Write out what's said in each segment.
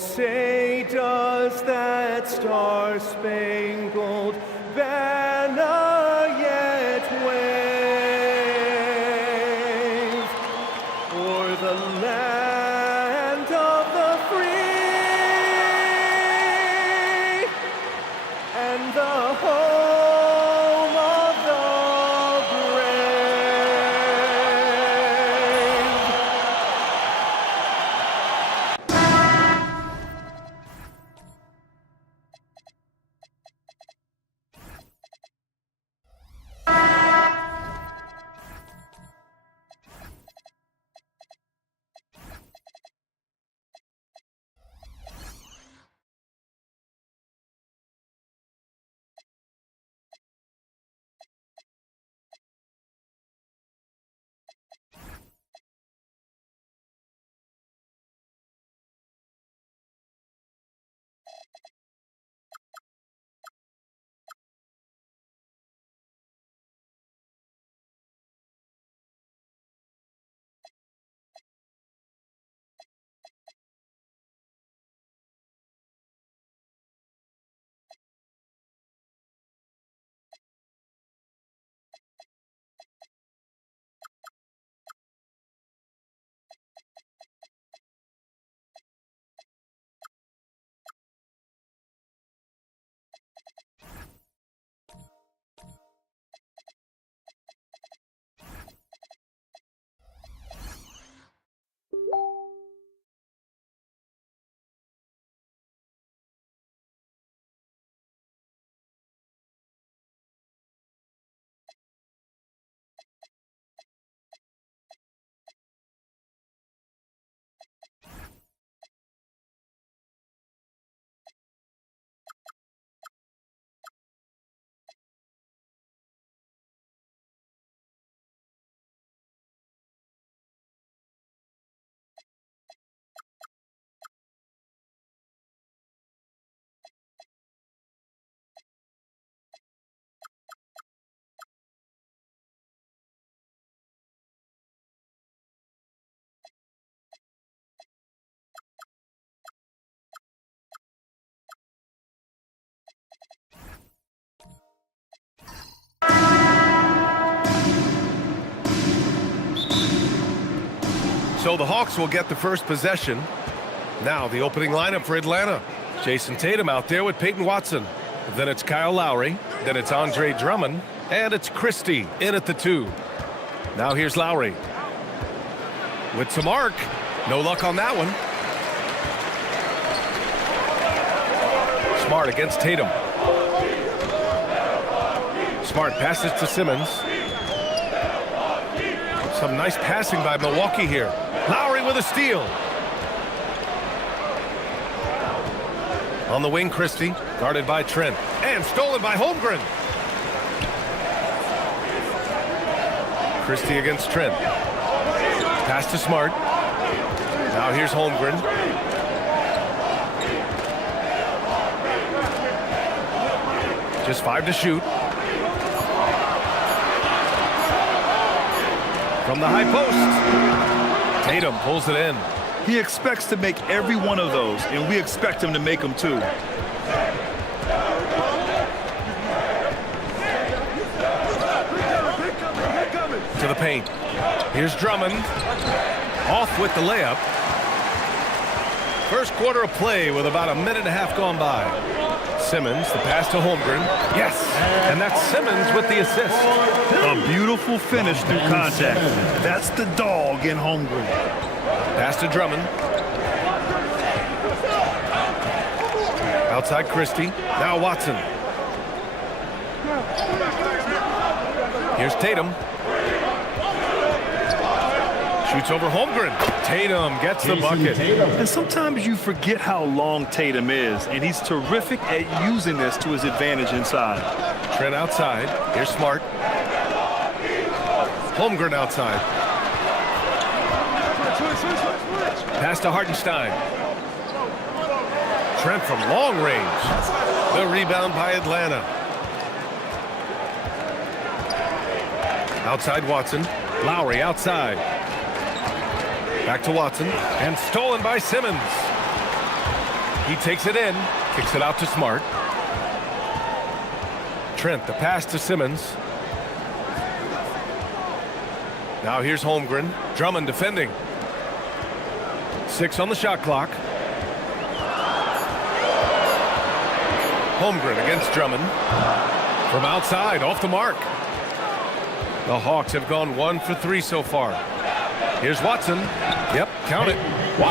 say does that star-spangled banner yet wave o'er the land of the free and the home of the So the Hawks will get the first possession. Now the opening lineup for Atlanta. Jason Tatum out there with Peyton Watson. Then it's Kyle Lowry. Then it's Andre Drummond. And it's Christie in at the 2. Now here's Lowry. With some arc. No luck on that one. Smart against Tatum. Smart passes to Simmons. Some nice passing by Milwaukee here. Lowry with a steal. On the wing, Christie, guarded by Trent. And stolen by Holmgren. Christie against Trent. Pass to Smart. Now here's Holmgren. Just 5 to shoot. From the high post. Tatum pulls it in. He expects to make every one of those, and we expect him to make them too. To the paint. Here's Drummond. Off with the layup. First quarter of play with about a minute and a half gone by. Simmons, the pass to Holmgren. Yes, and that's Simmons with the assist. A beautiful finish through contact. That's the dog in Holmgren. Pass to Drummond. Outside Christie. Now Watson. Here's Tatum. Shoots over Holmgren. Tatum gets the bucket. And sometimes you forget how long Tatum is, and he's terrific at using this to his advantage inside. Trent outside. Here's Smart. Holmgren outside. Pass to Hartenstein. Trent from long range. The rebound by Atlanta. Outside Watson. Lowry outside. Back to Watson. And stolen by Simmons. He takes it in, kicks it out to Smart. Trent, the pass to Simmons. Now here's Holmgren. Drummond defending. 6 on the shot clock. Holmgren against Drummond. From outside, off the mark. The Hawks have gone 1 for 3 so far. Here's Watson. Yep, count it.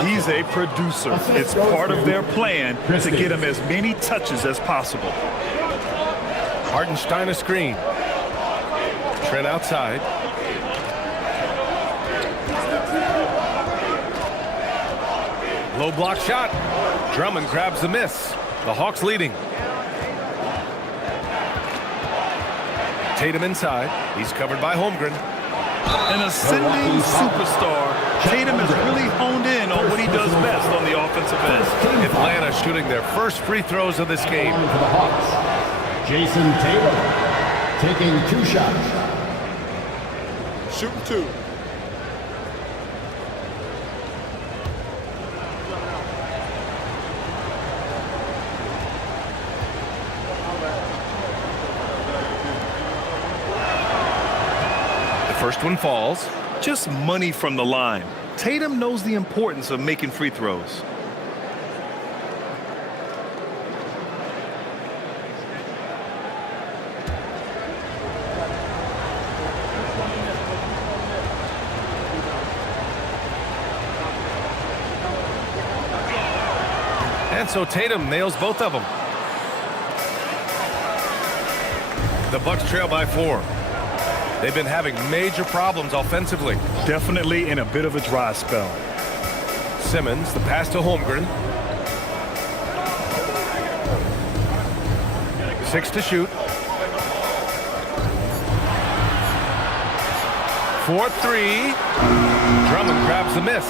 He's a producer. It's part of their plan to get him as many touches as possible. Hartenstein a screen. Trent outside. Low block shot. Drummond grabs the miss. The Hawks leading. Tatum inside. He's covered by Holmgren. An ascending superstar. Tatum has really honed in on what he does best on the offensive end. Atlanta shooting their first free throws of this game. For the Hawks, Jason Tatum taking 2 shots. Shooting 2. First one falls. Just money from the line. Tatum knows the importance of making free throws. And so Tatum nails both of them. The Bucks trail by 4. They've been having major problems offensively. Definitely in a bit of a dry spell. Simmons, the pass to Holmgren. 6 to shoot. 4-3. Drummond grabs the miss.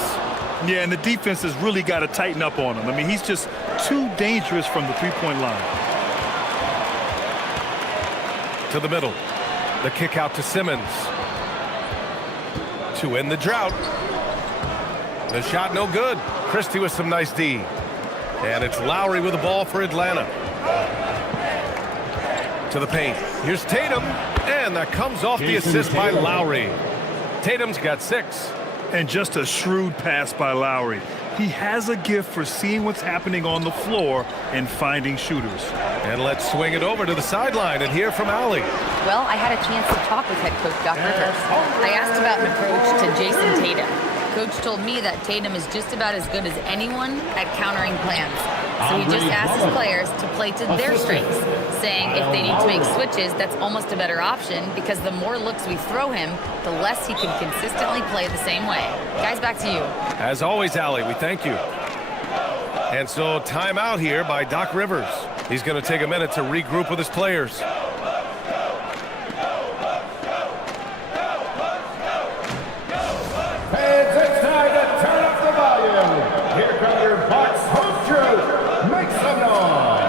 Yeah, and the defense has really got to tighten up on him. I mean, he's just too dangerous from the three-point line. To the middle. The kick out to Simmons. To end the drought. The shot no good. Christie with some nice D. And it's Lowry with the ball for Atlanta. To the paint. Here's Tatum. And that comes off the assist by Lowry. Tatum's got 6. And just a shrewd pass by Lowry. He has a gift for seeing what's happening on the floor and finding shooters. And let's swing it over to the sideline and hear from Allie. Well, I had a chance to talk with head coach Doc Rivers. I asked about an approach to Jason Tatum. Coach told me that Tatum is just about as good as anyone at countering plans. So he just asked his players to play to their strengths, saying if they need to make switches, that's almost a better option because the more looks we throw him, the less he can consistently play the same way. Guys, back to you. As always, Allie, we thank you. And so timeout here by Doc Rivers. He's going to take a minute to regroup with his players. Fans, it's time to turn up the volume. Here come your Bucks home crew. Make some noise.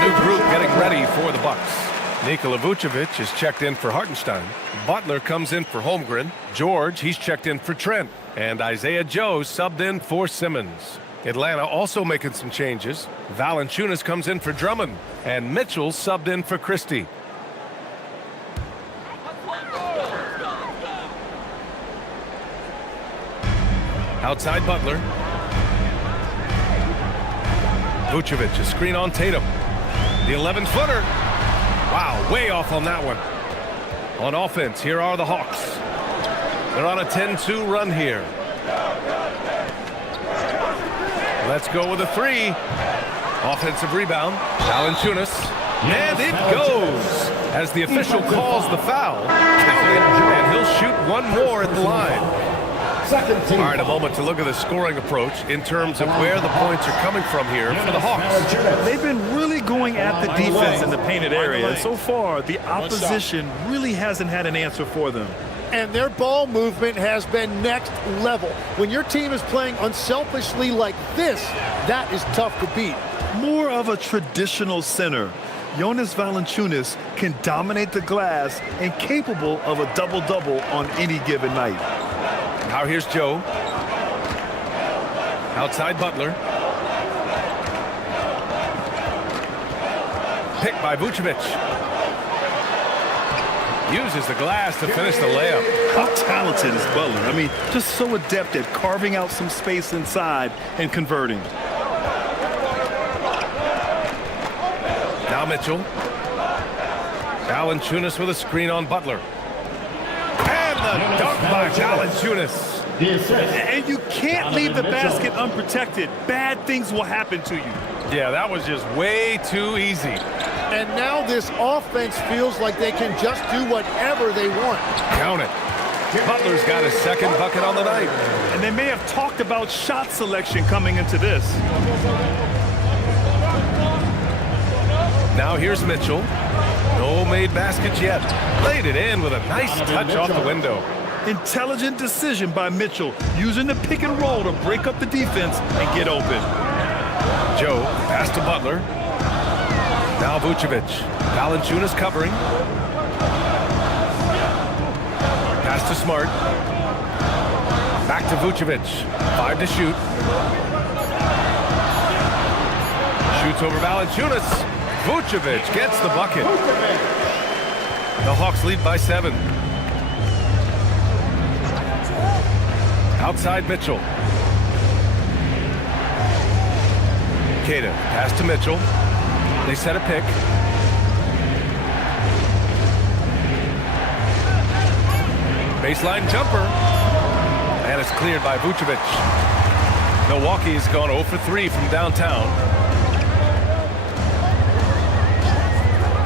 New group getting ready for the Bucks. Nikola Vucevic is checked in for Hartenstein. Butler comes in for Holmgren. George, he's checked in for Trent. And Isaiah Joe subbed in for Simmons. Atlanta also making some changes. Valanciunas comes in for Drummond. And Mitchell subbed in for Christie. Outside Butler. Vucevic, a screen on Tatum. The 11-footer. Wow, way off on that one. On offense, here are the Hawks. They're on a 10-2 run here. Let's go with a 3. Offensive rebound. Valanciunas. And it goes as the official calls the foul. Count it, and he'll shoot one more at the line. All right, a moment to look at the scoring approach in terms of where the points are coming from here for the Hawks. They've been really going at the defense in the painted area, and so far the opposition really hasn't had an answer for them. And their ball movement has been next level. When your team is playing unselfishly like this, that is tough to beat. More of a traditional center. Jonas Valanciunas can dominate the glass and capable of a double-double on any given night. Now here's Joe. Outside Butler. Picked by Vucevic. Uses the glass to finish the layup. How talented is Butler? I mean, just so adept at carving out some space inside and converting. Now Mitchell. Valanciunas with a screen on Butler. And the dunk by Valanciunas. And you can't leave the basket unprotected. Bad things will happen to you. Yeah, that was just way too easy. And now this offense feels like they can just do whatever they want. Count it. Butler's got his second bucket on the night. And they may have talked about shot selection coming into this. Now here's Mitchell. No made baskets yet. Laid it in with a nice touch off the window. Intelligent decision by Mitchell, using the pick and roll to break up the defense and get open. Joe, pass to Butler. Now Vucevic. Valanciunas covering. Pass to Smart. Back to Vucevic. 5 to shoot. Shoots over Valanciunas. Vucevic gets the bucket. The Hawks lead by 7. Outside Mitchell. Queta, pass to Mitchell. They set a pick. Baseline jumper. And it's cleared by Vucevic. Milwaukee's gone 0 for 3 from downtown.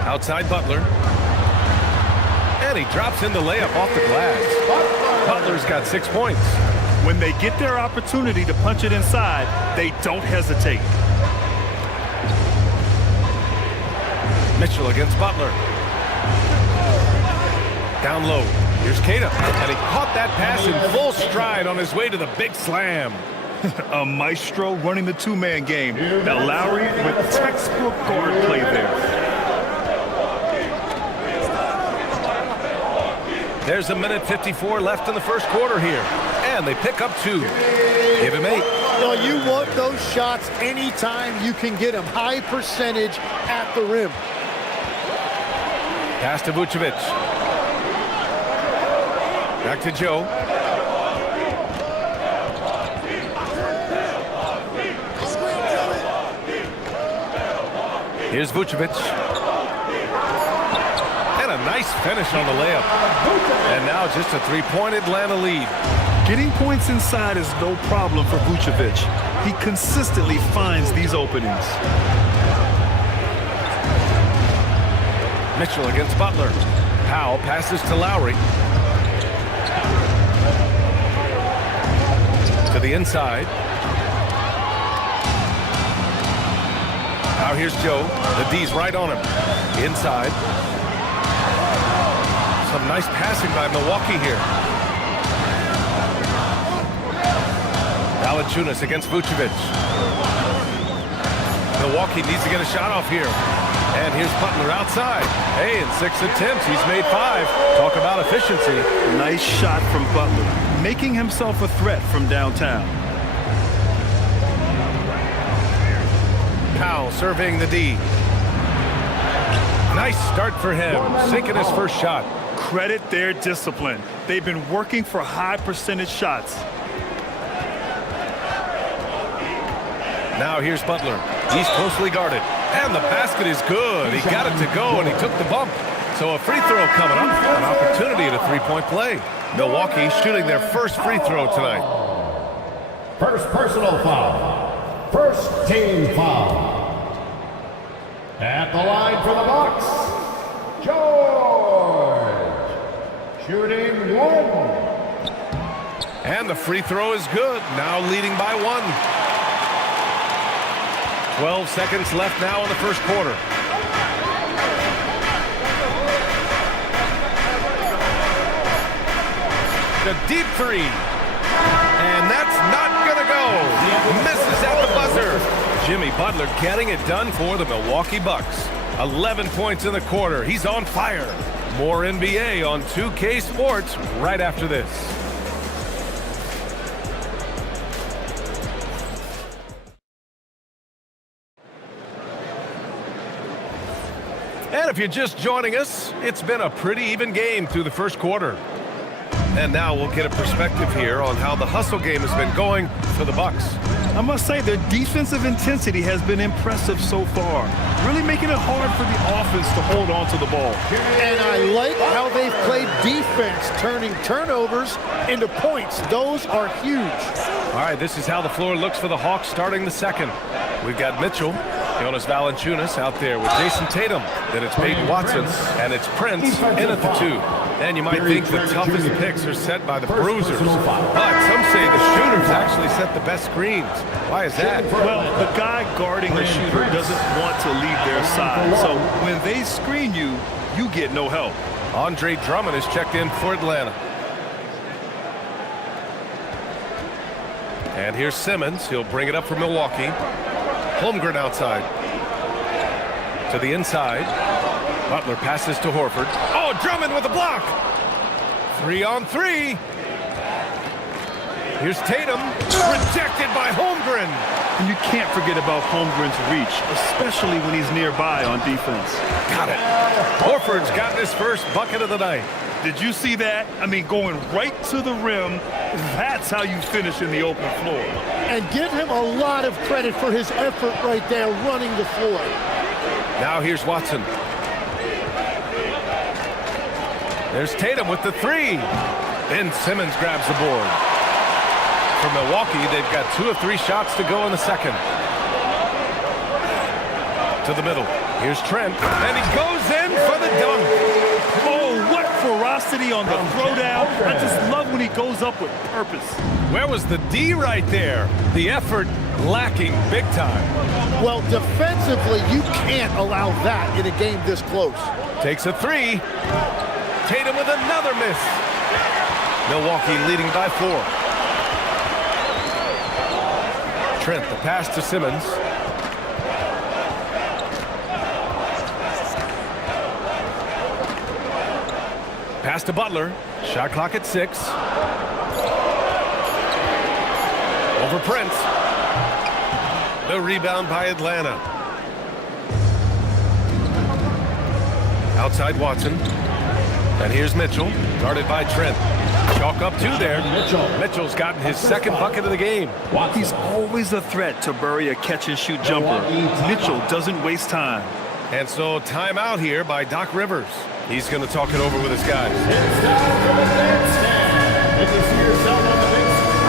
Outside Butler. And he drops in the layup off the glass. Butler's got 6 points. When they get their opportunity to punch it inside, they don't hesitate. Mitchell against Butler. Down low. Here's Queta. And he caught that pass in full stride on his way to the big slam. A maestro running the two-man game. Now Lowry with textbook guard play there. There's a minute 54 left in the first quarter here. And they pick up 2. Give him 8. Well, you want those shots anytime you can get them. High percentage at the rim. Pass to Vucevic. Back to Joe. Here's Vucevic. And a nice finish on the layup. And now just a 3-point Atlanta lead. Getting points inside is no problem for Vucevic. He consistently finds these openings. Mitchell against Butler. Powell passes to Lowry. To the inside. Now here's Joe. The D's right on him. Inside. Some nice passing by Milwaukee here. Valanciunas against Vucevic. Milwaukee needs to get a shot off here. And here's Butler outside. Hey, in 6 attempts, he's made 5. Talk about efficiency. Nice shot from Butler, making himself a threat from downtown. Powell surveying the D. Nice start for him, sinking his first shot. Credit their discipline. They've been working for high percentage shots. Now here's Butler. He's closely guarded. And the basket is good. He got it to go, and he took the bump. So a free throw coming up. An opportunity at a three-point play. Milwaukee shooting their first free throw tonight. First personal foul. First team foul. At the line for the Bucks, George. Shooting one. And the free throw is good. Now leading by one. 12 seconds left now in the first quarter. The deep three. And that's not going to go. Misses at the buzzer. Jimmy Butler getting it done for the Milwaukee Bucks. 11 points in the quarter. He's on fire. More NBA on 2K Sports right after this. And if you're just joining us, it's been a pretty even game through the first quarter. And now we'll get a perspective here on how the hustle game has been going for the Bucks. I must say their defensive intensity has been impressive so far, really making it hard for the offense to hold on to the ball. And I like how they've played defense, turning turnovers into points. Those are huge. All right, this is how the floor looks for the Hawks starting the second. We've got Mitchell, Jonas Valanciunas out there with Jason Tatum. Then it's Peyton Watson, and it's Prince in at the 2. And you might think the toughest picks are set by the bruisers. But some say the shooters actually set the best screens. Why is that? Well, the guy guarding the shooter doesn't want to leave their side. So when they screen you, you get no help. Andre Drummond is checked in for Atlanta. And here's Simmons. He'll bring it up for Milwaukee. Holmgren outside. To the inside. Butler passes to Horford. Oh, Drummond with a block. 3-on-3. Here's Tatum. Rejected by Holmgren. And you can't forget about Holmgren's reach, especially when he's nearby on defense. Got it. Horford's gotten his first bucket of the night. Did you see that? I mean, going right to the rim, that's how you finish in the open floor. And give him a lot of credit for his effort right there running the floor. Now here's Watson. There's Tatum with the 3. Ben Simmons grabs the board. For Milwaukee, they've got 2 of 3 shots to go in the second. To the middle. Here's Trent. And he goes in for the dunk. Oh, what ferocity on the throwdown. I just love when he goes up with purpose. Where was the D right there? The effort lacking big time. Well, defensively, you can't allow that in a game this close. Takes a 3. Tatum with another miss. Milwaukee leading by 4. Trent, the pass to Simmons. Pass to Butler. Shot clock at 6. Over Prince. The rebound by Atlanta. Outside Watson. And here's Mitchell, guarded by Trent. Chalk up 2 there. Mitchell's gotten his second bucket of the game. He's always a threat to bury a catch-and-shoot jumper. Mitchell doesn't waste time. And so timeout here by Doc Rivers. He's going to talk it over with his guys.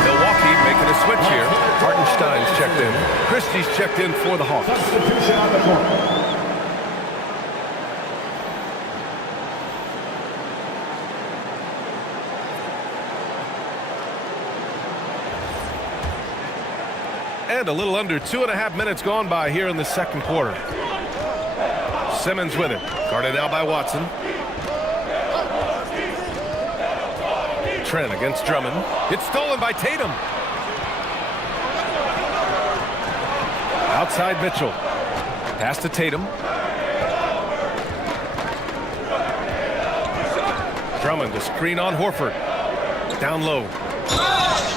Milwaukee making a switch here. Hartenstein's checked in. Christie's checked in for the Hawks. Substitution on the court. And a little under 2.5 minutes gone by here in the second quarter. Simmons with it. Guarded now by Watson. Trent against Drummond. It's stolen by Tatum. Outside Mitchell. Pass to Tatum. Drummond to screen on Horford. Down low.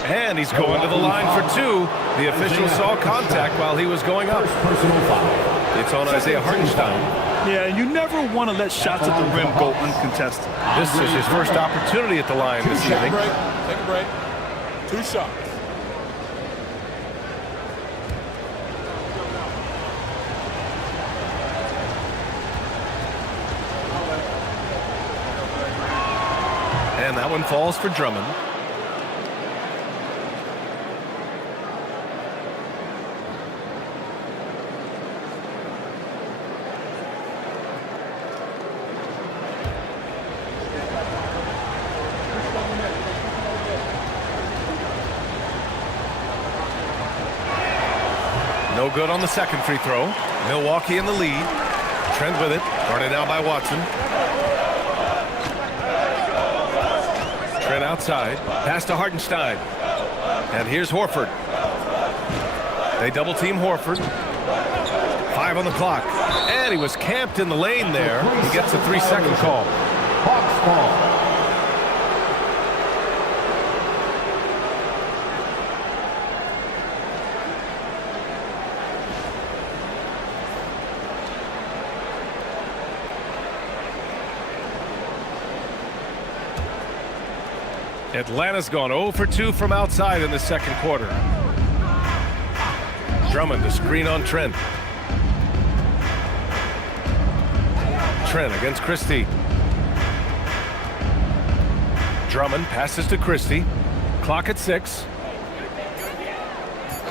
And he's going to the line for 2. The official saw contact while he was going up. It's on Isaiah Hartenstein. Yeah, and you never want to let shots at the rim go uncontested. This is his first opportunity at the line this evening. Take a break. 2 shots. That one falls for Drummond. No good on the second free throw. Milwaukee in the lead. Trent with it. Guarded now by Watson. Trent outside. Pass to Hartenstein. And here's Horford. They double team Horford. 5 on the clock. And he was camped in the lane there. He gets a 3-second call. Hawks ball. Atlanta's gone 0 for 2 from outside in the second quarter. Drummond to screen on Trent. Trent against Christie. Drummond passes to Christie. Clock at 6.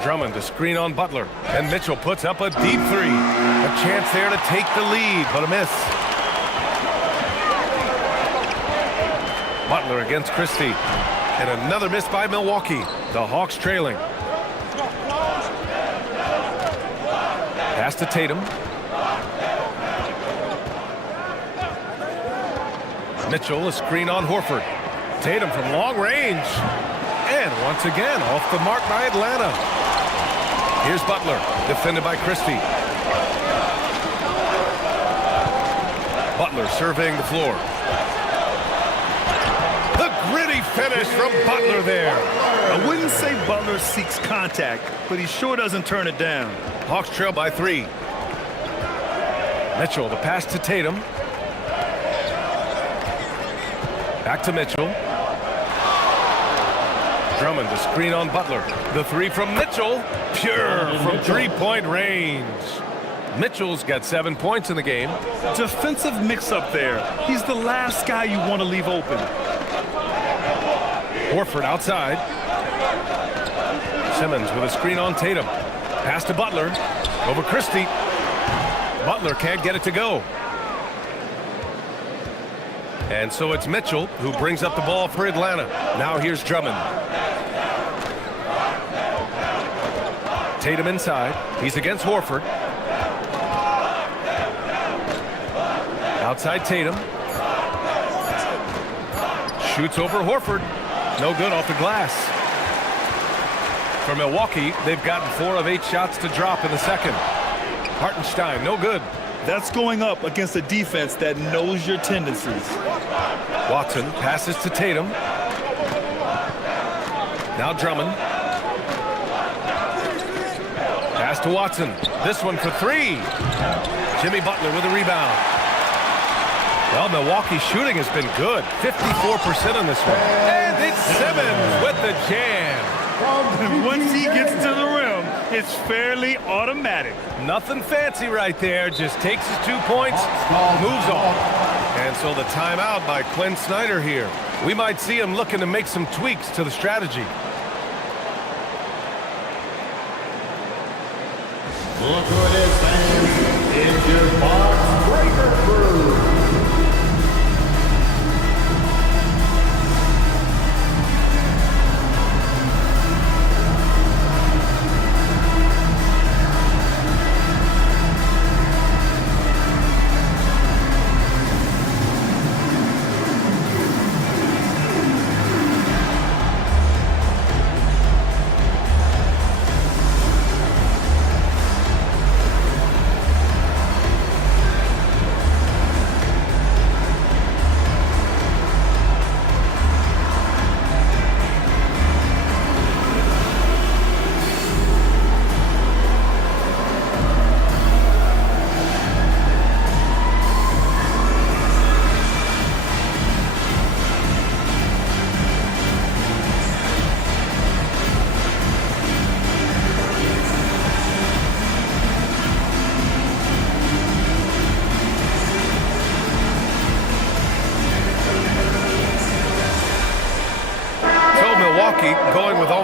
Drummond to screen on Butler. And Mitchell puts up a deep 3. A chance there to take the lead, but a miss. Butler against Christie. And another miss by Milwaukee. The Hawks trailing. Pass to Tatum. Mitchell, a screen on Horford. Tatum from long range. And once again, off the mark by Atlanta. Here's Butler, defended by Christie. Butler surveying the floor. Gritty finish from Butler there. I wouldn't say Butler seeks contact, but he sure doesn't turn it down. Hawks trail by 3. Mitchell, the pass to Tatum. Back to Mitchell. Drummond, the screen on Butler. The 3 from Mitchell. Pure from 3-point range. Mitchell's got 7 points in the game. Defensive mix-up there. He's the last guy you want to leave open. Horford outside. Simmons with a screen on Tatum. Pass to Butler. Over Christie. Butler can't get it to go. And so it's Mitchell who brings up the ball for Atlanta. Now here's Drummond. Tatum inside. He's against Horford. Outside Tatum. Shoots over Horford. No good off the glass. For Milwaukee, they've gotten 4 of 8 shots to drop in the second. Hartenstein, no good. That's going up against a defense that knows your tendencies. Watson passes to Tatum. Now Drummond. Pass to Watson. This one for 3. Jimmy Butler with a rebound. Well, Milwaukee's shooting has been good. 54% on this one. And it's Simmons with the jam. And once he gets to the rim, it's fairly automatic. Nothing fancy right there. Just takes his 2 points, moves on. And so the timeout by Quinn Snyder here. We might see him looking to make some tweaks to the strategy. Look who it is, fans. It's your box breaker crew.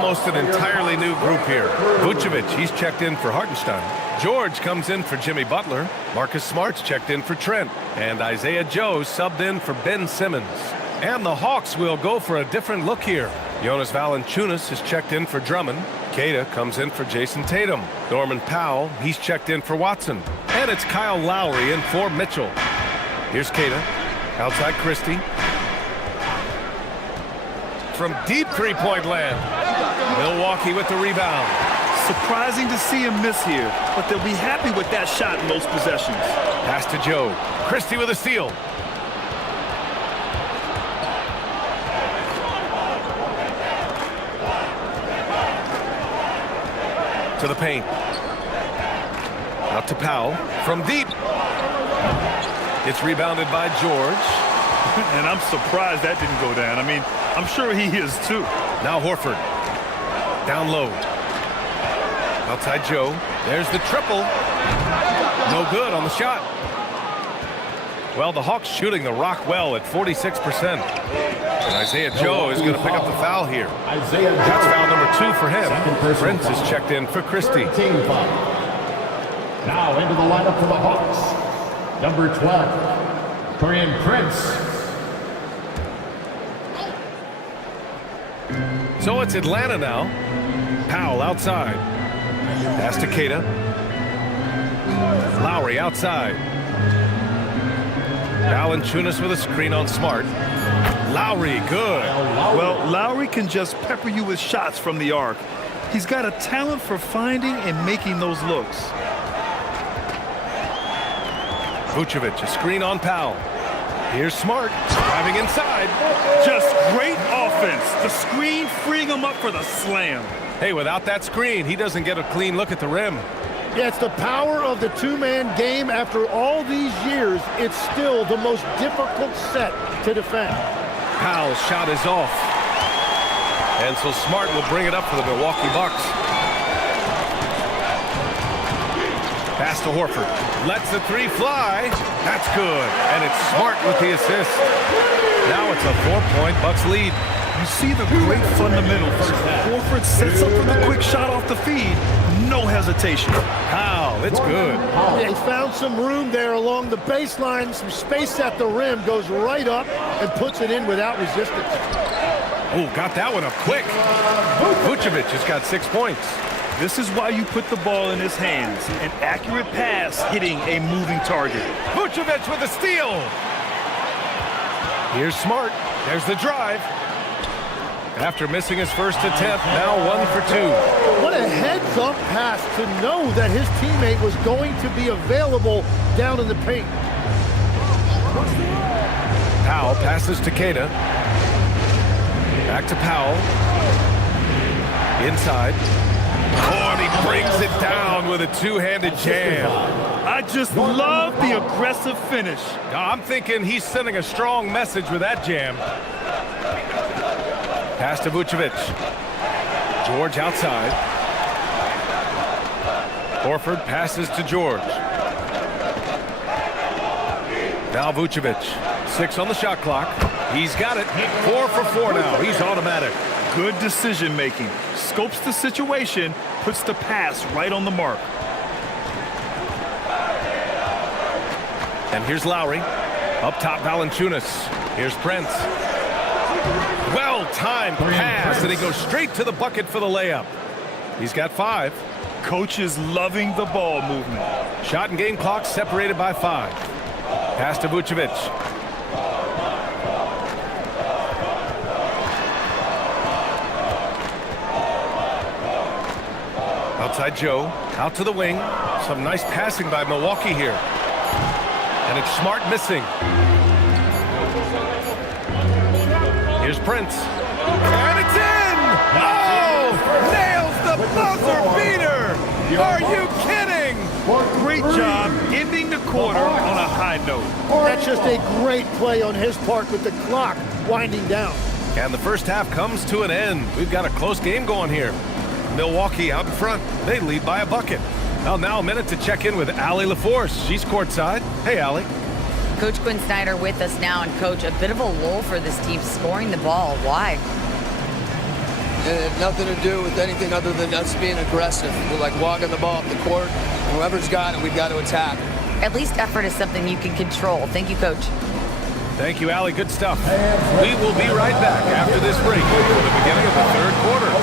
almost an entirely new group here. Vucevic, he's checked in for Hartenstein. George comes in for Jimmy Butler. Marcus Smart's checked in for Trent. And Isaiah Joe subbed in for Ben Simmons. And the Hawks will go for a different look here. Jonas Valanciunas is checked in for Drummond. Keita comes in for Jason Tatum. Norman Powell, he's checked in for Watson. And it's Kyle Lowry in for Mitchell. Here's Keita. Outside Christie. From deep three-point land. Milwaukee with the rebound. Surprising to see him miss here, but they'll be happy with that shot in most possessions. Pass to Joe. Christie with a steal. To the paint. Out to Powell. From deep. It's rebounded by George. And I'm surprised that didn't go down. I mean, I'm sure he is too. Now Horford. Down low. Outside Joe. There's the triple. No good on the shot. Well, the Hawks shooting the rock well at 46%. And Isaiah Joe is going to pick up the foul here. That's foul number 2 for him. Prince is checked in for Christie. Now into the lineup for the Hawks. Number 12, Taurean Prince. So it's Atlanta now. Powell outside. Pass to Keita. Lowry outside. Valanciunas with a screen on Smart. Lowry, good. Well, Lowry can just pepper you with shots from the arc. He's got a talent for finding and making those looks. Vucevic, a screen on Powell. Here's Smart, driving inside. Just great offense. The screen freeing him up for the slam. Hey, without that screen, he doesn't get a clean look at the rim. Yeah, it's the power of the two-man game. After all these years, it's still the most difficult set to defend. Powell's shot is off. And so Smart will bring it up for the Milwaukee Bucks. Pass to Horford. Lets the three fly. That's good. And it's Smart with the assist. Now it's a 4-point Bucks lead. You see the great fundamentals. Horford sets up for the quick shot off the feed. No hesitation. Powell, it's good. They found some room there along the baseline. Some space at the rim. Goes right up and puts it in without resistance. Oh, got that one up quick. Vucevic has got 6 points. This is why you put the ball in his hands. An accurate pass hitting a moving target. Vucevic with a steal. Here's Smart. There's the drive. After missing his first attempt, now 1 for 2. What a heads-up pass to know that his teammate was going to be available down in the paint. Powell passes to Keita. Back to Powell. Inside. Oh, and he brings it down with a two-handed jam. I just love the aggressive finish. I'm thinking he's sending a strong message with that jam. Pass to Vucevic. George outside. Horford passes to George. Now Vucevic. 6 on the shot clock. He's got it. 4 for 4 now. He's automatic. Good decision making. Scopes the situation, puts the pass right on the mark. And here's Lowry. Up top, Valanciunas. Here's Prince. Well-timed pass, and he goes straight to the bucket for the layup. He's got 5. Coach is loving the ball movement. Shot and game clock separated by 5. Pass to Vucevic. Outside Joe, out to the wing. Some nice passing by Milwaukee here. And it's Smart missing. Here's Prince. And it's in! Oh! Nails the buzzer beater! Are you kidding? Great job ending the quarter on a high note. That's just a great play on his part with the clock winding down. And the first half comes to an end. We've got a close game going here. Milwaukee out in front. They lead by a bucket. Well, now a minute to check in with Allie LaForce. She's courtside. Hey, Allie. Coach Quinn Snyder with us now, and Coach, a bit of a lull for this team scoring the ball. Why? and it had nothing to do with anything other than us being aggressive. We're like walking the ball up the court. Whoever's got it, we've got to attack. At least effort is something you can control. Thank you, Coach. Thank you, Allie. Good stuff. We will be right back after this break for the beginning of the third quarter.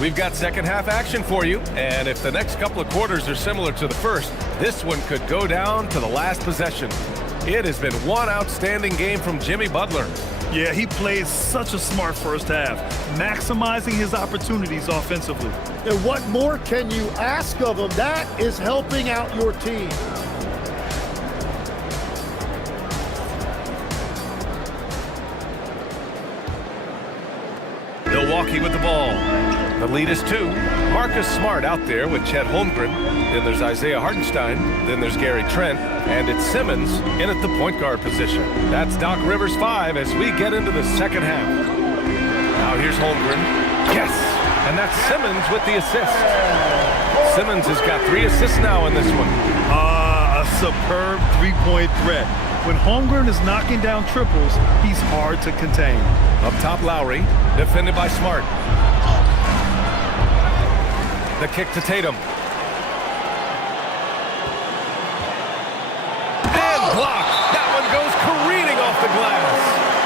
We've got second half action for you, and if the next couple of quarters are similar to the first, this one could go down to the last possession. It has been one outstanding game from Jimmy Butler. Yeah, he played such a smart first half, maximizing his opportunities offensively. And what more can you ask of him? That is helping out your team. Milwaukee with the ball. The lead is 2. Marcus Smart out there with Chet Holmgren. Then there's Isaiah Hartenstein. Then there's Gary Trent. And it's Simmons in at the point guard position. That's Doc Rivers 5 as we get into the second half. Now here's Holmgren. Yes! And that's Simmons with the assist. Simmons has got 3 assists now in this one. A superb three-point threat. When Holmgren is knocking down triples, he's hard to contain. Up top, Lowry, defended by Smart. The kick to Tatum. And blocked. That one goes careening off the glass.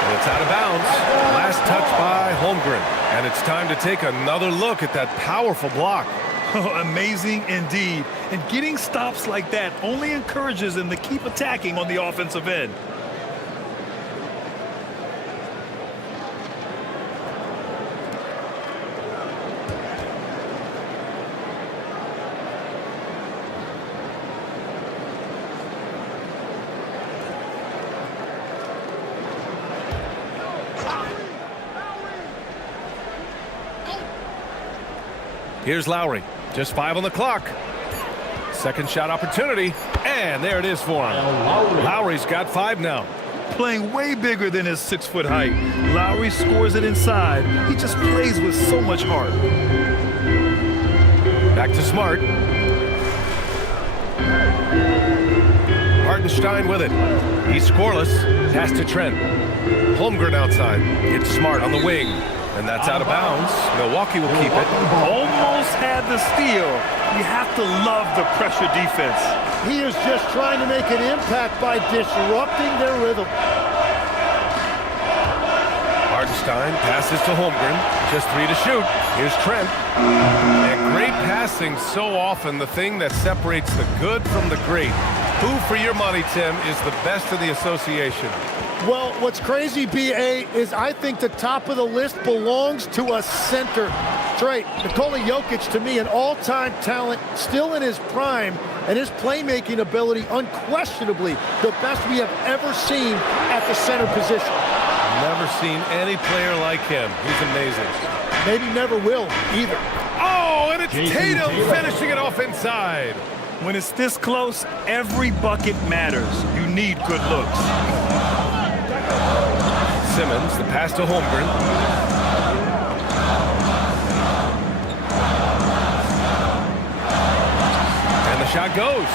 And it's out of bounds. Last touch by Holmgren. And it's time to take another look at that powerful block. Amazing indeed. And getting stops like that only encourages them to keep attacking on the offensive end. Here's Lowry. Just 5 on the clock. Second shot opportunity. And there it is for him. Lowry's got 5 now. Playing way bigger than his 6-foot height. Lowry scores it inside. He just plays with so much heart. Back to Smart. Hartenstein with it. He's scoreless. Pass to Trent. Holmgren outside. It's Smart on the wing. And that's out of bounds. Milwaukee will keep it. Almost had the steal. You have to love the pressure defense. He is just trying to make an impact by disrupting their rhythm. Hartenstein passes to Holmgren. Just 3 to shoot. Here's Trent. And great passing, so often the thing that separates the good from the great. Who, for your money, Tim, is the best in the association? Well, what's crazy, B.A., is I think the top of the list belongs to a center. Straight. Nikola Jokic, to me, an all-time talent, still in his prime, and his playmaking ability, unquestionably, the best we have ever seen at the center position. Never seen any player like him. He's amazing. Maybe never will, either. Oh, and it's Tatum finishing it off inside. When it's this close, every bucket matters. You need good looks. Simmons, the pass to Holmgren. And the shot goes.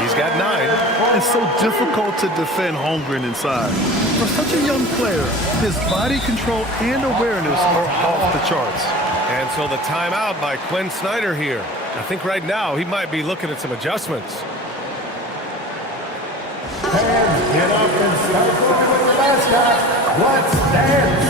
He's got 9. It's so difficult to defend Holmgren inside. For such a young player, his body control and awareness are off the charts. And so the timeout by Quinn Snyder here. I think right now he might be looking at some adjustments. Fans, get up and start throwing with the mascot. Let's dance.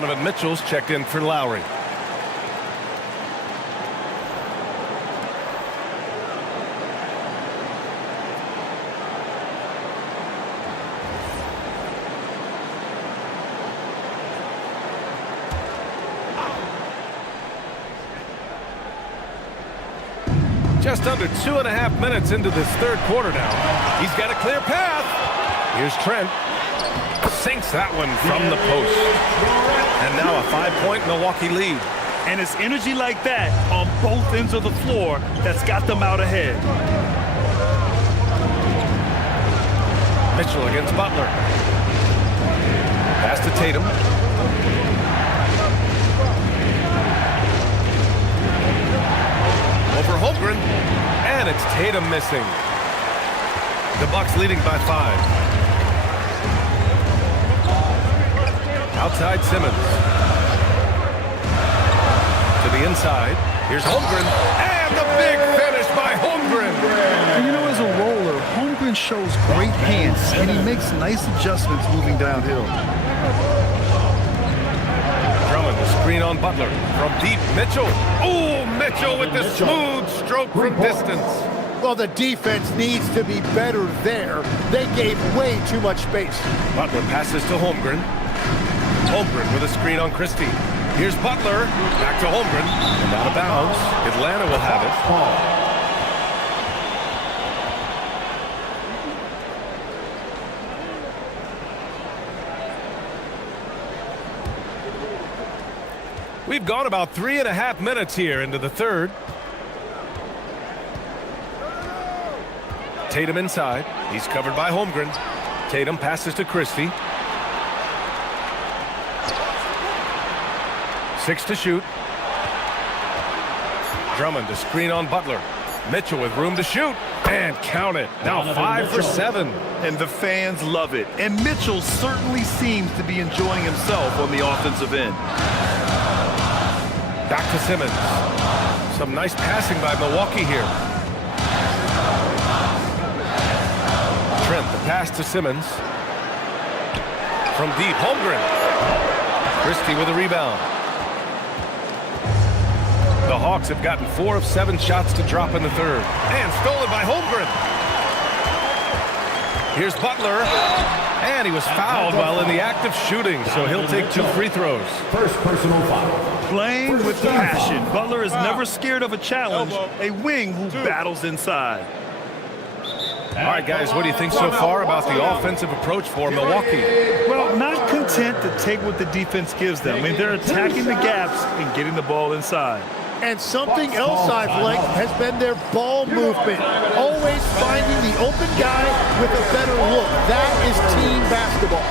Donovan Mitchell's checked in for Lowry. Just under 2.5 minutes into this third quarter now. He's got a clear path. Here's Trent. Sinks that one from the post. And now a 5-point Milwaukee lead. And it's energy like that on both ends of the floor that's got them out ahead. Mitchell against Butler. Pass to Tatum. Over Holmgren, and it's Tatum missing. The Bucks leading by 5. Outside Simmons. To the inside. Here's Holmgren, and the big finish by Holmgren. And you know, as a roller, Holmgren shows great hands, and he makes nice adjustments moving downhill. Drummond, the screen on Butler. From deep, Mitchell. Oh, Mitchell with the smooth stroke from distance. Well, the defense needs to be better there. They gave way too much space. Butler passes to Holmgren. Holmgren with a screen on Christie. Here's Butler. Back to Holmgren. And out of bounds. Atlanta will have it. We've gone about 3.5 minutes here into the third. Tatum inside. He's covered by Holmgren. Tatum passes to Christie. 6 to shoot. Drummond to screen on Butler. Mitchell with room to shoot. And count it. Now 5 for 7. And the fans love it. And Mitchell certainly seems to be enjoying himself on the offensive end. Back to Simmons. Some nice passing by Milwaukee here. Trent, the pass to Simmons. From deep, Holmgren. Christie with a rebound. The Hawks have gotten 4 of 7 shots to drop in the third. And stolen by Holmgren. Here's Butler. And he was fouled while in the act of shooting, so he'll take 2 free throws. First personal foul. Playing with passion. Butler is never scared of a challenge. A wing who battles inside. All right, guys, what do you think so far about the offensive approach for Milwaukee? Well, not content to take what the defense gives them. I mean, they're attacking the gaps and getting the ball inside. And something else I've liked has been their ball movement. Always finding the open guy with a better look. That is team basketball.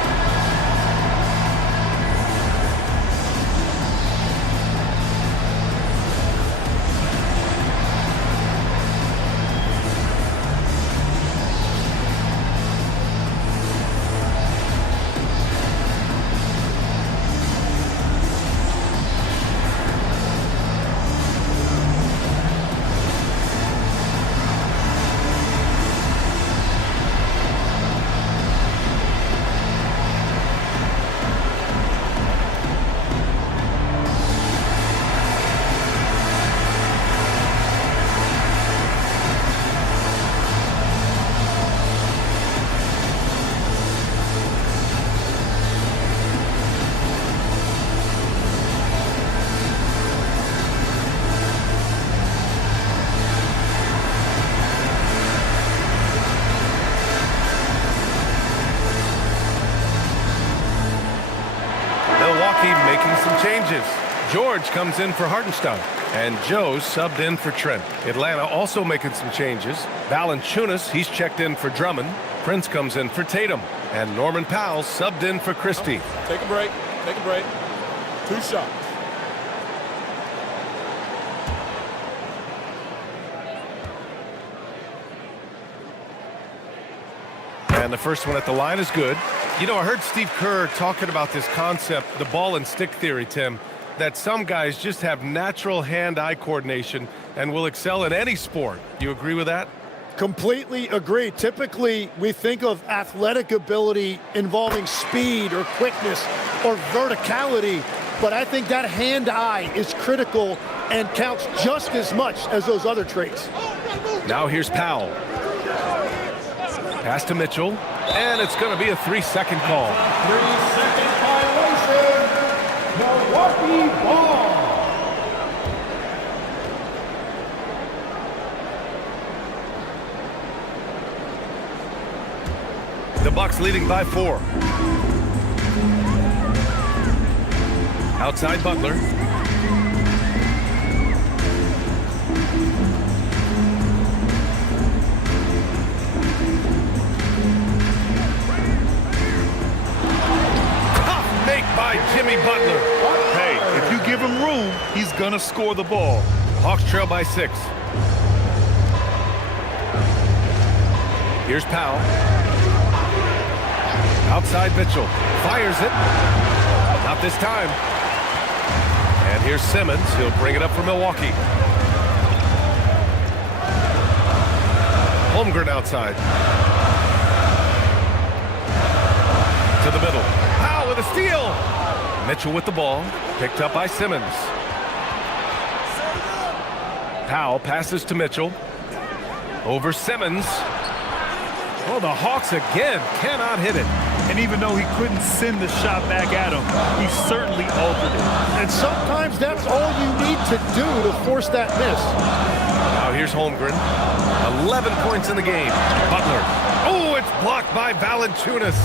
Making some changes. George comes in for Hartenstein, and Joe subbed in for Trent. Atlanta also making some changes. Valanciunas, he's checked in for Drummond. Prince comes in for Tatum, and Norman Powell subbed in for Christie. Take a break. Take a break. 2 shots. And the first one at the line is good. You know, I heard Steve Kerr talking about this concept, the ball and stick theory, Tim, that some guys just have natural hand-eye coordination and will excel in any sport. You agree with that? Completely agree. Typically, we think of athletic ability involving speed or quickness or verticality. but I think that hand-eye is critical and counts just as much as those other traits. Now here's Powell. Pass to Mitchell, and it's going to be a 3-second call. 3-second violation. Milwaukee ball. The Bucks leading by 4. Outside Butler. Tough make by Jimmy Butler. Hey, if you give him room, he's gonna score the ball. Hawks trail by 6. Here's Powell. Outside Mitchell. Fires it. Not this time. And here's Simmons. He'll bring it up for Milwaukee. Holmgren outside. To the middle. Powell with a steal. Mitchell with the ball. Picked up by Simmons. Powell passes to Mitchell. Over Simmons. Oh, the Hawks again cannot hit it. And even though he couldn't send the shot back at him, he certainly altered it. And sometimes that's all you need to do to force that miss. Now here's Holmgren. 11 points in the game. Butler. Oh, it's blocked by Valanciunas.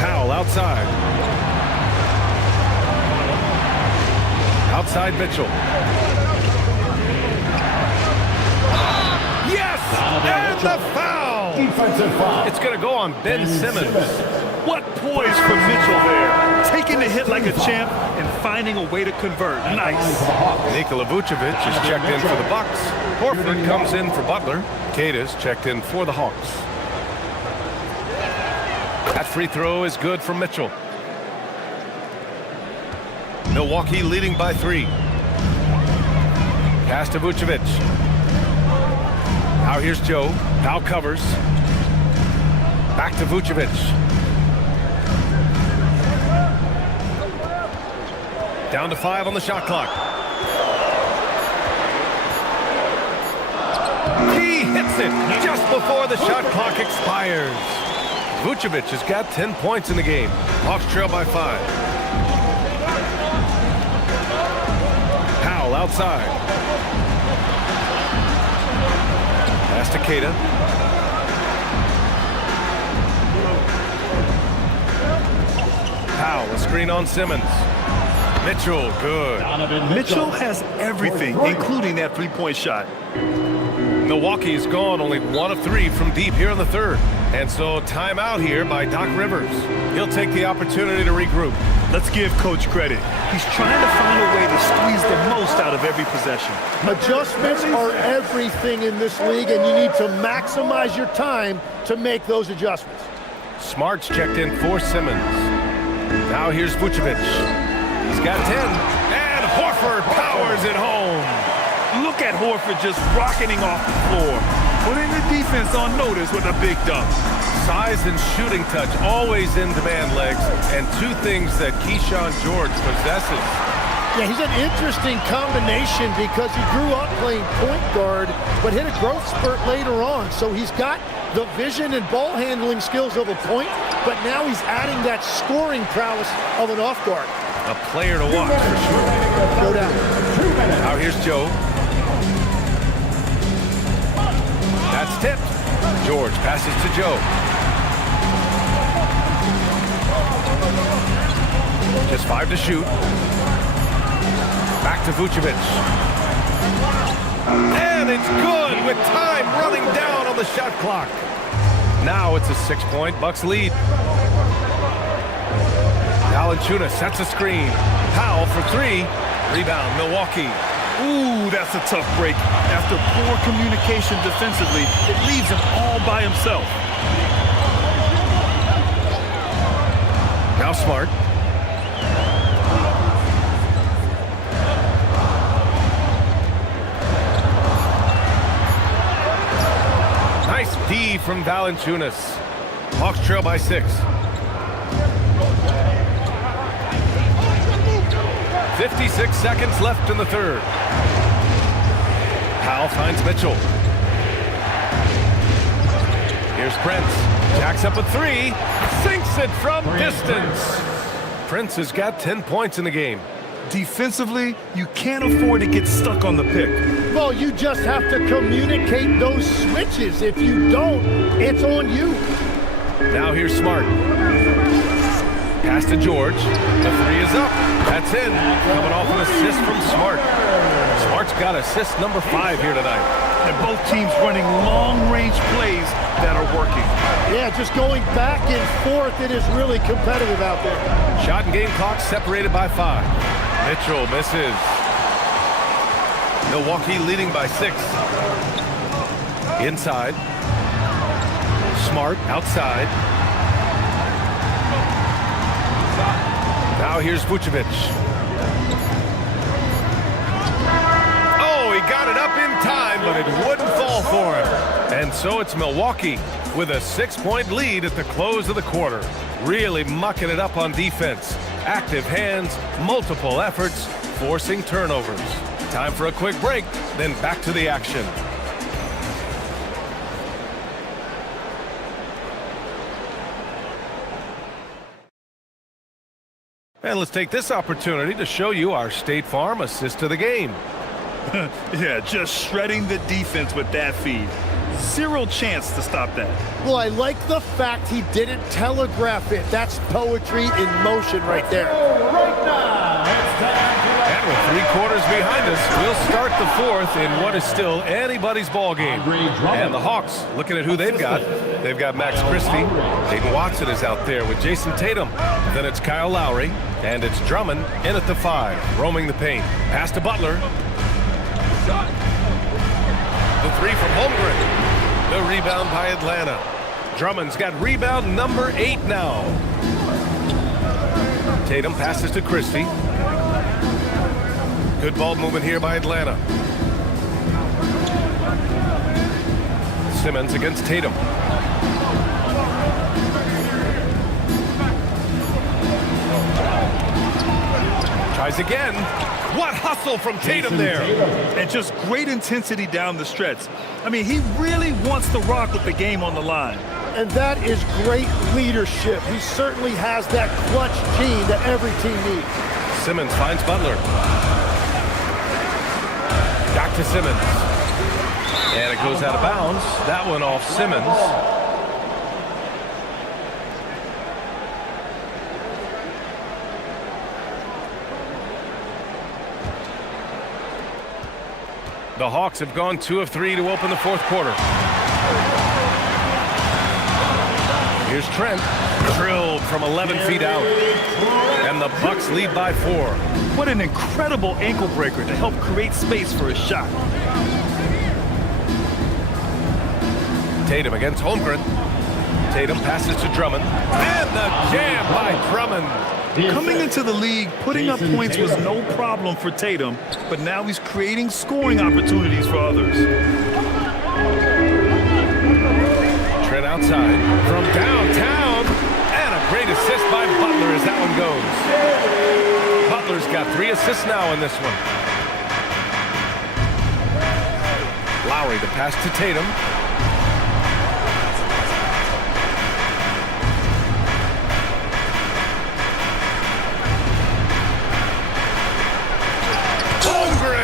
Powell outside. Outside Mitchell. Yes! And the foul! Defensive foul. It's going to go on Ben Simmons. What poise from Mitchell there. Taking the hit like a champ and finding a way to convert. Nice. Nikola Vucevic is checked in for the Bucks. Horford comes in for Butler. Kata's checked in for the Hawks. That free throw is good from Mitchell. Milwaukee leading by 3. Pass to Vucevic. Now here's Joe. Now covers. Back to Vucevic. Down to 5 on the shot clock. He hits it just before the shot clock expires. Vucevic has got 10 points in the game. Hawks trail by 5. Powell outside. Pass to Kata. Powell, a screen on Simmons. Mitchell, good. Mitchell has everything, including that three-point shot. Milwaukee is gone only 1 of 3 from deep here in the third. And so timeout here by Doc Rivers. He'll take the opportunity to regroup. Let's give Coach credit. He's trying to find a way to squeeze the most out of every possession. Adjustments are everything in this league, and you need to maximize your time to make those adjustments. Smart's checked in for Simmons. Now here's Vucevic. He's got 10. And Horford powers it home. Look at Horford just rocketing off the floor, putting the defense on notice with a big dunk. Size and shooting touch always in demand, legs, and 2 things that Keyshawn George possesses. Yeah, he's an interesting combination because he grew up playing point guard, but hit a growth spurt later on. So he's got the vision and ball handling skills of a point, but now he's adding that scoring prowess of an off guard. A player to watch for sure. No doubt. Now here's Joe. That's tipped. George passes to Joe. Just 5 to shoot. Back to Vucevic. And it's good with time running down on the shot clock. Now it's a 6-point Bucks lead. Valanciunas sets a screen. Powell for 3. Rebound, Milwaukee. Ooh, that's a tough break. After poor communication defensively, it leaves him all by himself. Now Smart. Nice D from Valanciunas. Hawks trail by 6. 56 seconds left in the third. Powell finds Mitchell. Here's Prince. Jacks up a three. Sinks it from distance. Prince has got 10 points in the game. Defensively, you can't afford to get stuck on the pick. Well, you just have to communicate those switches. If you don't, it's on you. Now here's Smart. Pass to George. The three is up. That's in. Coming off an assist from Smart. Smart's got assist number 5 here tonight. And both teams running long-range plays that are working. Yeah, just going back and forth. It is really competitive out there. Shot and game clock separated by 5. Mitchell misses. Milwaukee leading by 6. Inside. Smart outside. Now here's Vucevic. Oh, he got it up in time, but it wouldn't fall for him. And so it's Milwaukee with a 6-point lead at the close of the quarter. Really mucking it up on defense. Active hands, multiple efforts, forcing turnovers. Time for a quick break, then back to the action. And let's take this opportunity to show you our State Farm assist of the game. Yeah, just shredding the defense with that feed. Zero chance to stop that. Well, I like the fact he didn't telegraph it. That's poetry in motion right there. And with 3 quarters behind us, we'll start the 4th in what is still anybody's ball game. And the Hawks, looking at who they've got. They've got Max Christie. Peyton Watson is out there with Jason Tatum. Then it's Kyle Lowry. And it's Drummond in at the 5, roaming the paint. Pass to Butler. The 3 from Holmgren. The rebound by Atlanta. Drummond's got rebound number 8 now. Tatum passes to Christie. Good ball movement here by Atlanta. Simmons against Tatum. Tries again. What hustle from Tatum there. And just great intensity down the stretch. I mean, he really wants to rock with the game on the line. And that is great leadership. He certainly has that clutch gene that every team needs. Simmons finds Butler. Back to Simmons. And it goes out of bounds. That one off Simmons. The Hawks have gone 2 of 3 to open the 4th quarter. Here's Trent, drilled from 11 feet out. And the Bucks lead by 4. What an incredible ankle breaker to help create space for a shot. Tatum against Holmgren. Tatum passes to Drummond. And the jam by Drummond. Coming into the league, putting up points was no problem for Tatum, but now he's creating scoring opportunities for others. Trent outside from downtown, and a great assist by Butler as that one goes. Butler's got 3 assists now in this one. Lowry to pass to Tatum.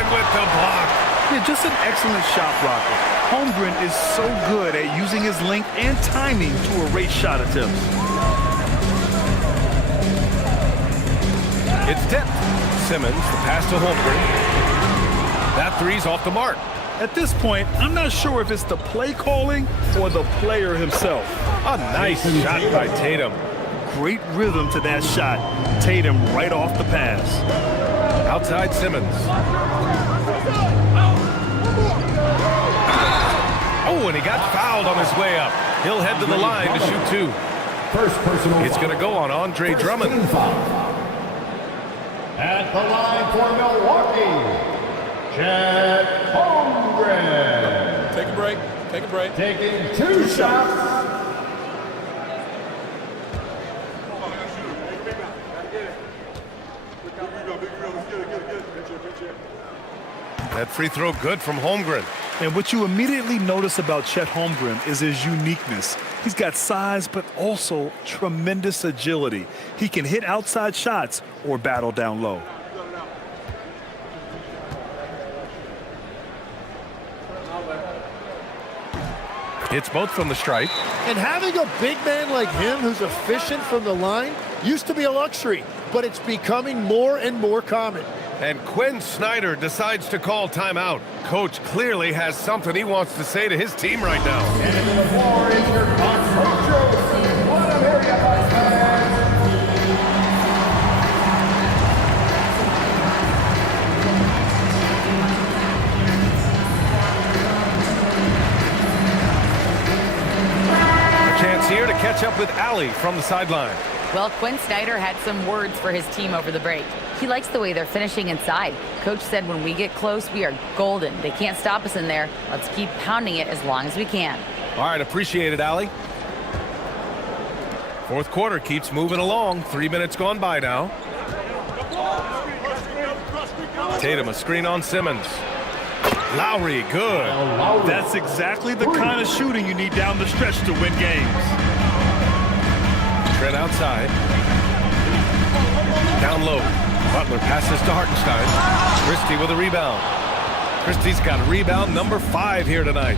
With the block. Yeah, just an excellent shot blocker. Holmgren is so good at using his length and timing to erase shot attempts. It's tipped. Simmons, the pass to Holmgren. That 3's off the mark. At this point, I'm not sure if it's the play calling or the player himself. A nice shot by Tatum. Great rhythm to that shot. Tatum right off the pass. Outside Simmons. Oh, and he got fouled on his way up. He'll head to the line to shoot 2. First personal It's going to go on Andre Drummond. At the line for Milwaukee, Chet Holmgren. Take a break. Take a break. Taking 2 shots. That free throw good from Holmgren. And what you immediately notice about Chet Holmgren is his uniqueness. He's got size, but also tremendous agility. He can hit outside shots or battle down low. Hits both from the stripe. And having a big man like him who's efficient from the line used to be a luxury, but it's becoming more and more common. And Quinn Snyder decides to call timeout. Coach clearly has something he wants to say to his team right now. And into the floor is your coach, What a area, fans. A chance here to catch up with Allie from the sideline. Well, Quinn Snyder had some words for his team over the break. He likes the way they're finishing inside. Coach said when we get close, we are golden. They can't stop us in there. Let's keep pounding it as long as we can. All right, appreciate it, Allie. Fourth quarter keeps moving along. 3 minutes gone by now. Tatum, a screen on Simmons. Lowry, good. That's exactly the kind of shooting you need down the stretch to win games. Trent outside. Down low. Butler passes to Hartenstein. Christie with a rebound. Christie's got rebound number 5 here tonight.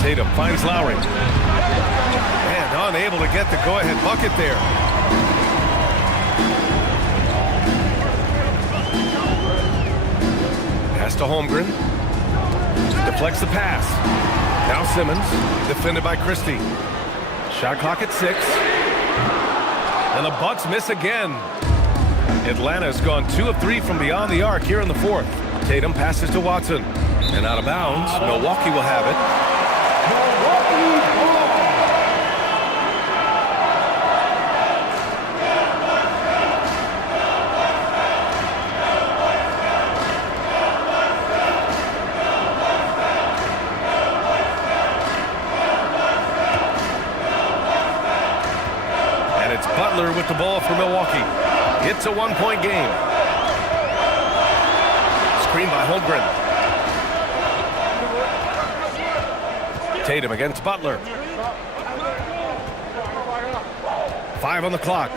Tatum finds Lowry. And unable to get the go-ahead bucket there. Pass to Holmgren. Deflects the pass. Now Simmons, defended by Christie. Shot clock at 6. And the Bucks miss again. Atlanta's gone 2 of 3 from beyond the arc here in the fourth. Tatum passes to Watson. And out of bounds, Milwaukee will have it. Butler with the ball for Milwaukee. It's a 1-point game. Screen by Holmgren. Tatum against Butler. 5 on the clock.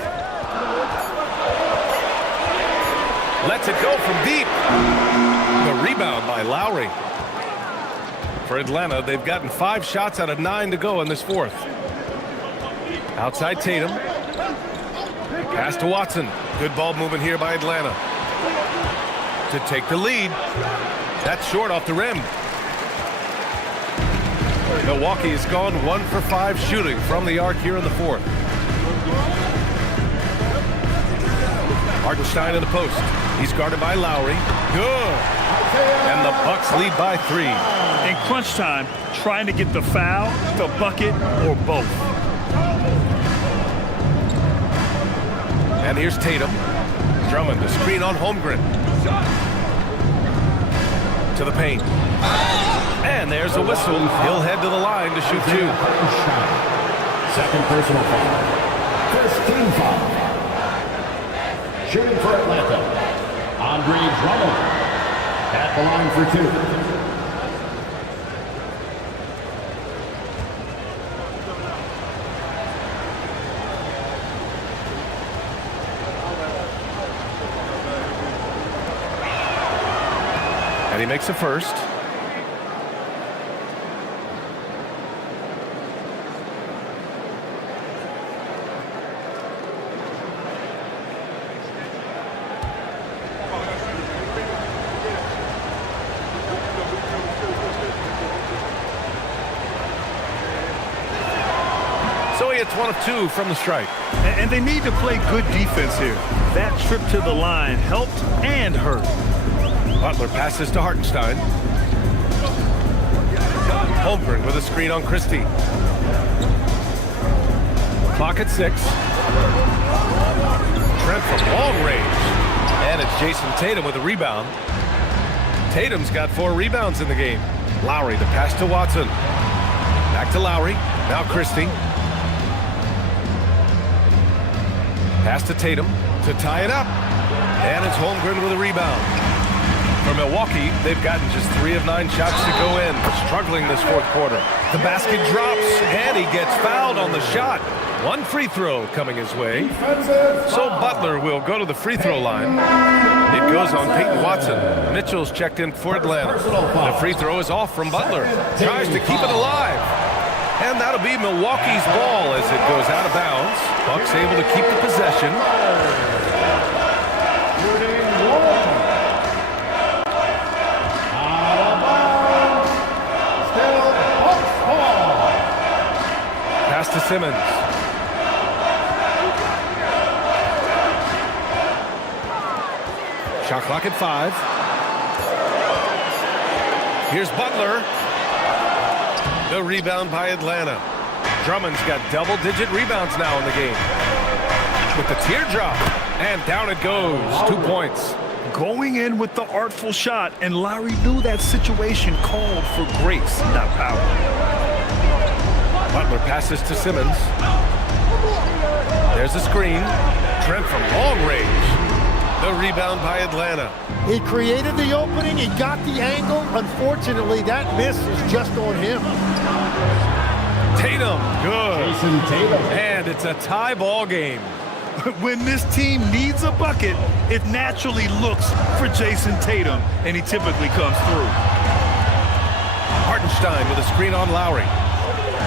Lets it go from deep. The rebound by Lowry. For Atlanta, they've gotten 5 shots out of 9 to go in this fourth. Outside Tatum. Pass to Watson. Good ball movement here by Atlanta. To take the lead. That's short off the rim. Milwaukee has gone 1 for 5 shooting from the arc here in the fourth. Hartenstein in the post. He's guarded by Lowry. Good. And the Bucks lead by 3. In crunch time, trying to get the foul, the bucket, or both. And here's Tatum. Drummond, the screen on Holmgren. To the paint. And there's a whistle. He'll head to the line to shoot 2. Second personal foul. First team foul. Shooting for Atlanta, Andre Drummond at the line for 2. And he makes a first. So he hits 1 of 2 from the strike. And they need to play good defense here. That trip to the line helped and hurt. Butler passes to Hartenstein. Holmgren with a screen on Christie. Clock at 6. Trent from long range. And it's Jason Tatum with a rebound. Tatum's got 4 rebounds in the game. Lowry, the pass to Watson. Back to Lowry. Now Christie. Pass to Tatum to tie it up. And it's Holmgren with a rebound. For Milwaukee, they've gotten just 3 of 9 shots to go in, struggling this fourth quarter. The basket drops, and he gets fouled on the shot. 1 free throw coming his way. So Butler will go to the free throw line. It goes on Peyton Watson. Mitchell's checked in for Atlanta. The free throw is off from Butler. Tries to keep it alive. And that'll be Milwaukee's ball as it goes out of bounds. Bucks able to keep the possession. Pass to Simmons. Shot clock at 5. Here's Butler. The rebound by Atlanta. Drummond's got double-digit rebounds now in the game. With the teardrop. And down it goes. 2 points. Going in with the artful shot, and Lowry knew that situation called for grace, not power. Butler passes to Simmons. There's a screen. Trent from long range. The rebound by Atlanta. He created the opening. He got the angle. Unfortunately, that miss is just on him. Tatum, good. Jason Tatum. And it's a tie ball game. When this team needs a bucket, it naturally looks for Jason Tatum, and he typically comes through. Hartenstein with a screen on Lowry.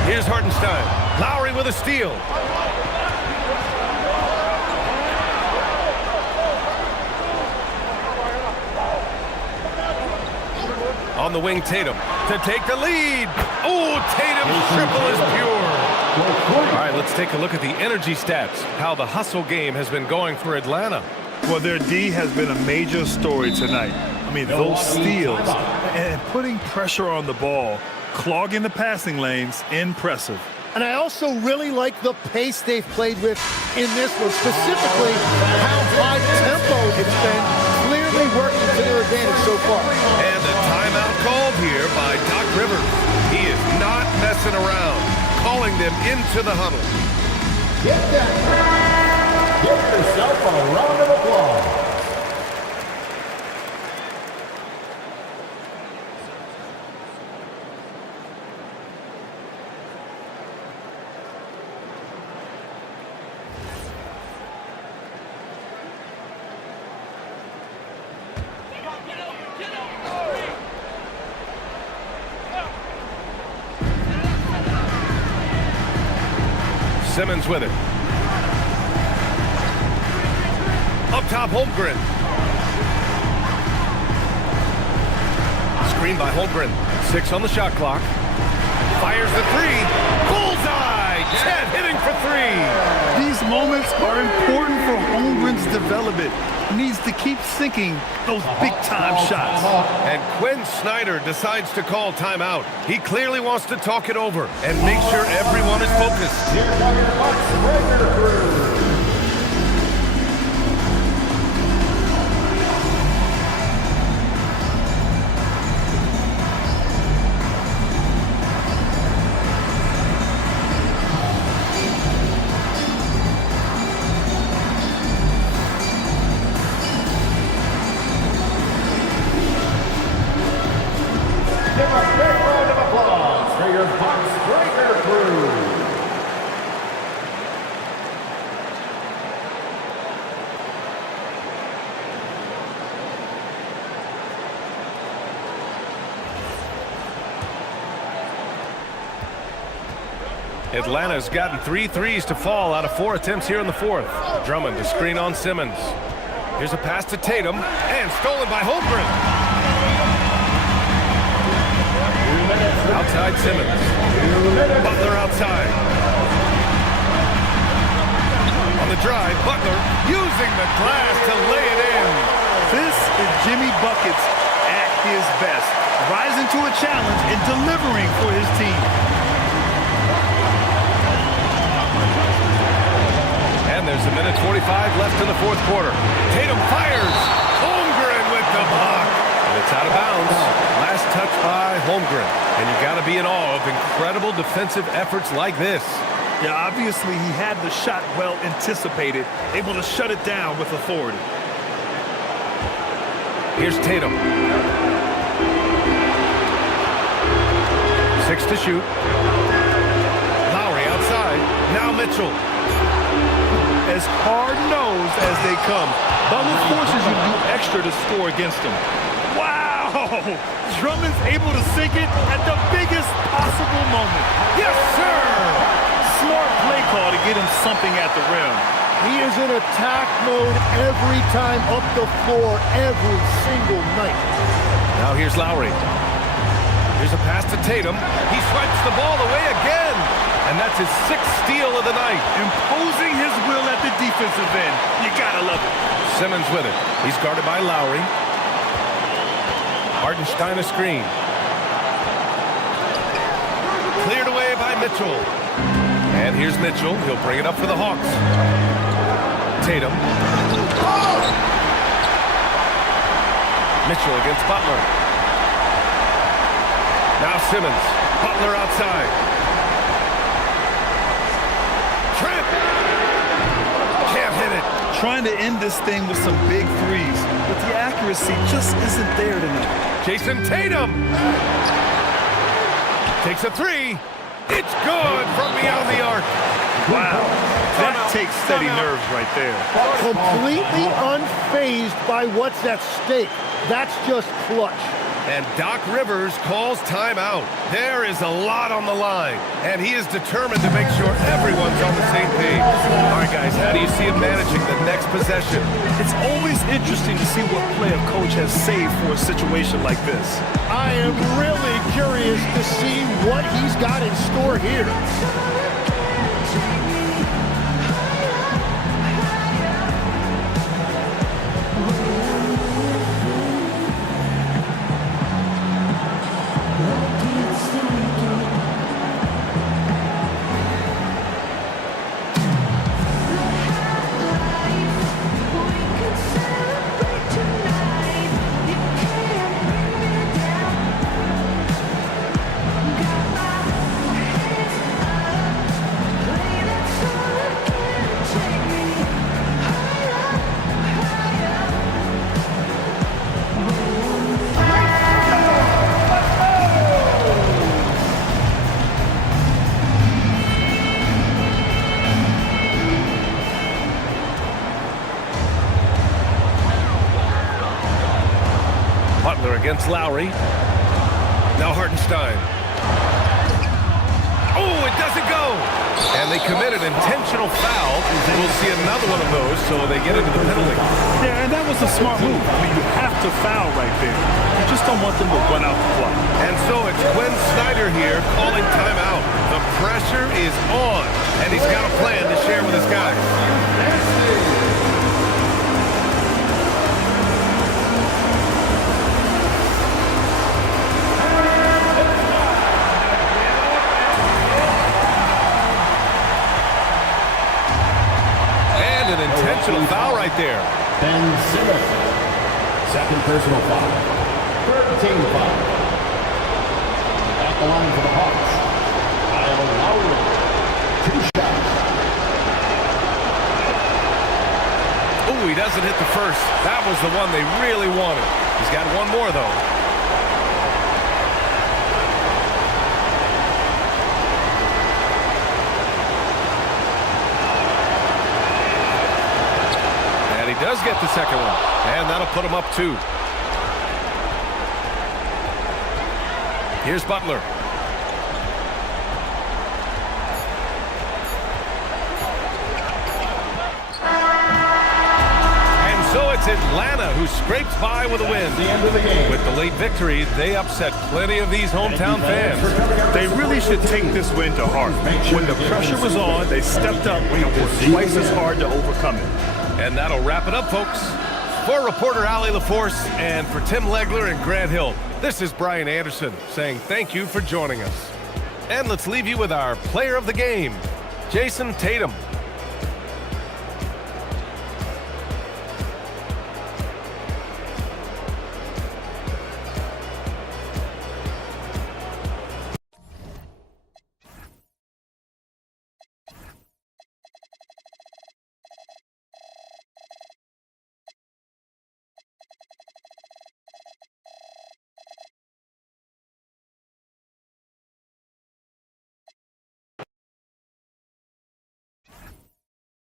Here's Hartenstein. Lowry with a steal. On the wing, Tatum to take the lead. Oh, Tatum's triple is pure. All right, let's take a look at the energy stats, how the hustle game has been going for Atlanta. Well, their D has been a major story tonight. I mean, those steals and putting pressure on the ball, clogging the passing lanes, impressive. And I also really like the pace they've played with in this one, specifically how high tempo it's been, clearly working to their advantage so far. And a timeout called here by Doc Rivers. He is not messing around, calling them into the huddle. Get that. Give yourself a round of applause. Simmons with it. Up top, Holmgren. Screen by Holmgren. 6 on the shot clock. Fires the 3. Bullseye! Chet hitting for 3. These moments are important for Holmgren's development. He needs to keep sinking those big-time shots. And Quinn Snyder decides to call timeout. He clearly wants to talk it over and make sure everyone is focused. Here are your Bucks regular crew. Give a big round of applause for your Bucks Breaker crew. Atlanta's gotten 3 threes to fall out of 4 attempts here in the fourth. Drummond to screen on Simmons. Here's a pass to Tatum, and stolen by Holmgren. Outside Simmons. Butler outside. On the drive, Butler using the glass to lay it in. This is Jimmy Buckets at his best, rising to a challenge and delivering for his team. And there's a minute 45 left in the fourth quarter. Tatum fires. Holmgren with the block. And it's out of bounds. Last touch by Holmgren. And you got to be in awe of incredible defensive efforts like this. Yeah, obviously he had the shot well anticipated, able to shut it down with authority. Here's Tatum. 6 to shoot. Lowry outside. Now Mitchell. As hard-nosed as they come, Butler forces you to do extra to score against him. Wow! Drummond's able to sink it at the biggest possible moment. Yes, sir! Smart play call to get him something at the rim. He is in attack mode every time up the floor, every single night. Now here's Lowry. Here's a pass to Tatum. He swipes the ball away again. And that's his 6th steal of the night. Imposing his will at the defensive end. You gotta love it. Simmons with it. He's guarded by Lowry. Hartenstein a screen. Cleared away by Mitchell. And here's Mitchell. He'll bring it up for the Hawks. Tatum. Mitchell against Butler. Now Simmons. Butler outside. Trent. Can't hit it. Trying to end this thing with some big threes, but the accuracy just isn't there tonight. Jason Tatum. Takes a 3. It's good from beyond the arc. Wow. That takes steady nerves right there. Completely unfazed by what's at stake. That's just clutch. And Doc Rivers calls timeout. There is a lot on the line, and he is determined to make sure everyone's on the same page. All right, guys, how do you see him managing the next possession? It's always interesting to see what play a coach has saved for a situation like this. I am really curious to see what he's got in store here. Butler against Lowry. Now Hartenstein. Oh, it doesn't go. And they commit an intentional foul. We'll see another one of those, so they get into the penalty. Yeah, and that was a smart move. I mean, you have to foul right there. You just don't want them to run out the clock. And so it's Quinn Snyder here calling timeout. The pressure is on, and he's got a plan to share with his guys. Intentional foul right there. Ben Simmons. Second personal foul. Third team foul. At the line for the Hawks. Kyle Lowry. 2 shots. Oh, he doesn't hit the first. That was the one they really wanted. He's got one more, though. He does get the second one, and that'll put him up 2. Here's Butler. And so it's Atlanta who scrapes by with a win. The end of the game. With the late victory, they upset plenty of these hometown fans. They really should take this win to heart. When the pressure was on, they stepped up and worked twice as hard to overcome it. And that'll wrap it up, folks. For reporter Allie LaForce and for Tim Legler and Grant Hill, this is Brian Anderson saying thank you for joining us. And let's leave you with our player of the game, Jason Tatum.